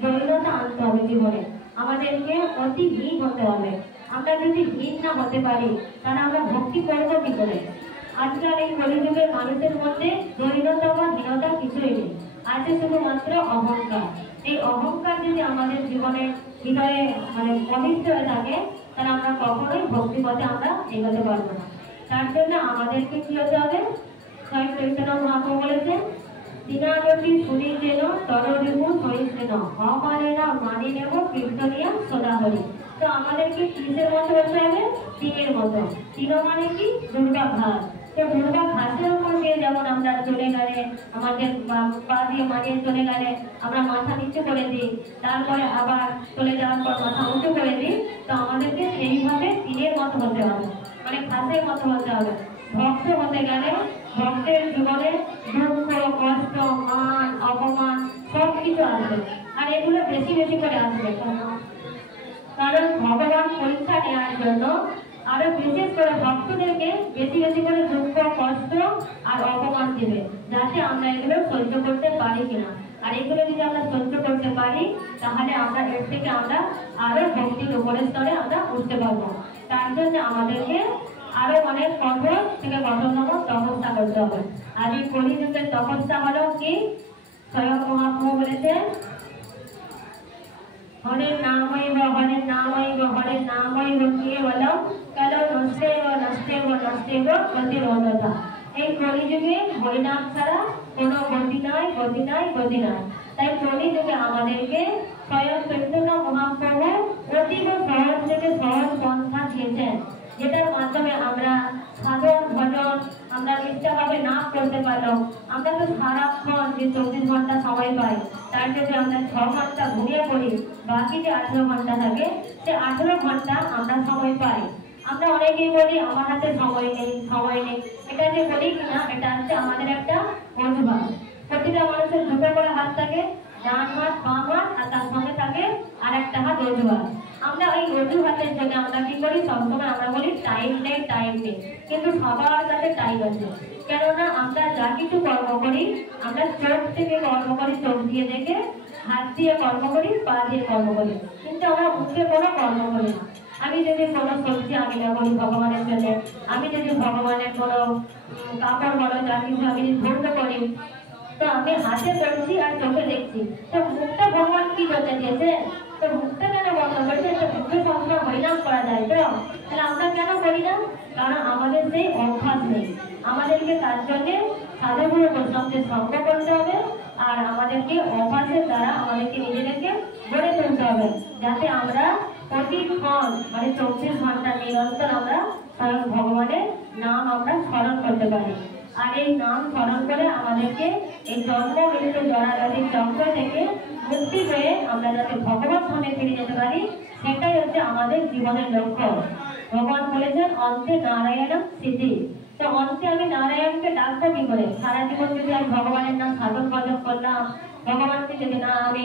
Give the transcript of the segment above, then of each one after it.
দৃঢ়তা আনতে হবে জীবনে, আমাদেরকে অতি হীন হতে হবে। আমরা যদি হীন না হতে পারি তাহলে আমরা ভক্তি করবো কি করে? আজকাল এই কলিযুগের মানুষের মধ্যে দৃঢ়তা বা হীনতা কিছুই নেই, আছে শুধুমাত্র অহংকার। এই অহংকার যদি আমাদের জীবনের ভিতরে অনিষ্ট হয়ে থাকে তাহলে আমরা কখনোই ভক্তি পথে আমরা এগোতে পারবো না। তার জন্য আমাদেরকে কি হতে হবে? স্বয়ং চৈতন্য মহাপ্রভু বলেছেন, দিনাগতি শুনি যেন তররিপু সহিষ্ণু অমানেনা মানি নেব কীর্তনিয়া সদাহরি। তো আমাদেরকে কিসের মতো হতে হবে? তিনের মতো। তিন মানে কি? দুর্গা ঘাস। তো দুর্গা ঘাসের উপর দিয়ে যেমন আমরা চলে গেলে আমাদের পা দিয়ে মাটিয়ে চলে গেলে আমরা মাথা নিচু করে দিই, তারপরে আবার চলে যাওয়ার পর মাথা উঁচু করে দিই, তো আমাদেরকে সেইভাবে তিনের মতো হতে হবে, ঘাসের মতো হতে হবে। ভক্ত হতে গেলে ভক্তের জীবনে দুঃখ, কষ্ট, মান, অপমান সবকিছু আসবে, আর এগুলো বেশি বেশি করে আসবে। কারণ ভগবান পরীক্ষা নেওয়ার জন্য আরো বিশেষ করে ভক্তদেরকে বেশি বেশি করে দুঃখ, কষ্ট আর অপমান দেবে, যাতে আমরা এগুলো সহ্য করতে পারি কিনা। আর এগুলো যদি আমরা সহ্য করতে পারি তাহলে আমরা এর থেকে আমরা আরো ভক্তির উপরের স্তরে আমরা উঠতে পারবো। তার জন্য আমাদেরকে আরো অনেক কঠোর থেকে কঠোরতম তপস্যা করতে হবে। আর এই কলিযুগের তপস্যা হলো কি? স্বয়ং মহাপ্রভু বলেছেন, হরের নামৈব হরের নামৈব হরের নামৈব কেবলম কালো নষ্টেব নষ্টেব নষ্টেব গতিরোধতা। এই কলিযুগে হরিনাম ছাড়া কোনো গতি নাই, গতি নাই, গতি নাই। তাই কলিযুগে আমাদেরকে স্বয়ং চৈতন্য মহাপ্রভু অতীব সহজ থেকে সহজ পন্থা দিয়েছেন, যেটার মাধ্যমে আমরা সাধন ভজন আমরা নিষ্ঠাভাবে না করতে পারলাম। আমরা তো সারাক্ষণ যে 24 ঘন্টা সময় পাই তার যদি আমরা 6 ঘন্টা ঘুমিয়ে পড়ি, বাকি যে 18 ঘন্টা থাকে সে 18 ঘন্টা আমরা সময় পাই। আমরা অনেকেই বলি আমার হাতে সময় নেই, সময় নেই। এটা যে বলি কিনা এটা হচ্ছে আমাদের একটা অজুহাত। প্রতিটা মানুষের দুটো করে হাত থাকে, ডান হাত, বাম হাত, আর তার সঙ্গে থাকে আর একটা হাত অজুহাত। আমরা ওই অজুহাতের জন্য আমরা কি করি? সবসময় আমরা বলি টাইম নেই, টাইম নেই। কিন্তু সবার কাছে টাইম আছে, কেননা আমরা যা কিছু কর্ম করি আমরা চোখ থেকে কর্ম করি, চোখ দিয়ে দেখে, হাত দিয়ে কর্ম করি, পা দিয়ে কর্ম করি, কিন্তু আমরা মুখে কোনো কর্ম করি না। আমি যদি কোনো সবজি আমি না করি ভগবানের জন্য, আমি যদি ভগবানের কোনো কাপড় বলো যা কিছু আমি ধৈর্য করি, তো আমি হাতে করছি আর চোখে দেখছি, তো মুখটা ভগবান কি করতে দিয়েছে? তো মুখটা কেন বন্ধ করেছে? তো মুখে সবসময় হরিনাম করা যায়, তো তাহলে আমরা কেন করি না? কারণ আমাদের সেই অভ্যাস নেই। আমাদেরকে তার জন্য সাধুগুরু বৈষ্ণবদের সঙ্গ করতে হবে, আর আমাদেরকে অভ্যাসের দ্বারা আমাদেরকে নিজেদেরকে গড়ে তুলতে হবে, যাতে আমরা প্রতিক্ষণ 24 ঘন্টা নিরন্তর আমরা স্বয়ং ভগবানের নাম আমরা স্মরণ করতে পারি। আর এই নাম স্মরণ করে আমাদেরকে এই জন্ম মৃত্যু জরাব্যাধি চক্র থেকে মুক্তি পেয়ে আমরা যাতে ভগবান ধামে ফিরে যেতে পারি, সেটাই হচ্ছে আমাদের জীবনের লক্ষ্য। ভগবান বলেছেন অন্তে নারায়ণম সিদ্ধি। তো অন্তে আমি নারায়ণকে ডাকবো কি করে? সারা জীবন যদি আমি ভগবানের নাম সাধন ভজন করলাম, ভগবানকে যদি না আমি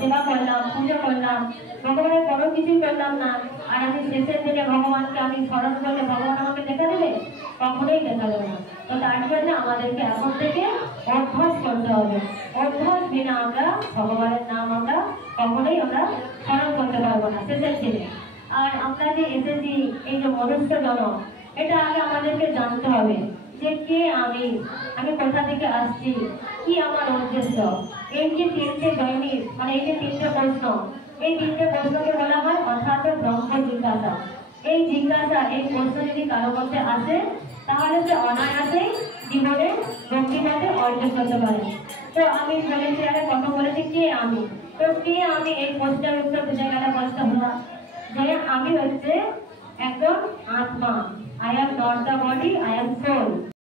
সেবা করলাম, পুজো করলাম, ভগবানের কোনো কিছুই করলাম না, আর আমি শেষের দিনে ভগবানকে আমি স্মরণ করলে ভগবান আমাকে দেখা দেবে? কখনোই দেখা দেবে না। তো তার জন্য আমাদেরকে এখন থেকে অভ্যাস করতে হবে। অভ্যাস বিনা আমরা ভগবানের নাম আমরা কখনোই আমরা স্মরণ করতে পারবো না শেষের দিনে। আর আমরা যে এসেছি এই যে মনুষ্য জনম, এটা আগে আমাদেরকে জানতে হবে যে কে আমি কোথা থেকে আসছি, কি আমার উদ্দেশ্য। এই যে তিনটে দৈনিক এই যে তিনটে প্রশ্ন, এই তিনটে প্রশ্নকে বলা হয় অর্থাৎ ব্রহ্ম জিজ্ঞাসা। এই জিজ্ঞাসা, এই প্রশ্ন যদি কারো মধ্যে আসে তাহলে সে অনায়াসেই জীবনে ভক্তিপথে অর্জন করতে পারে। তো আমি বলেছি আরে কত বলেছি কে আমি, তো কে আমি এই প্রশ্নের উত্তর বুঝে গেলে কষ্ট হলো যে আমি হচ্ছে একজন আত্মা। I am not the body, I am soul.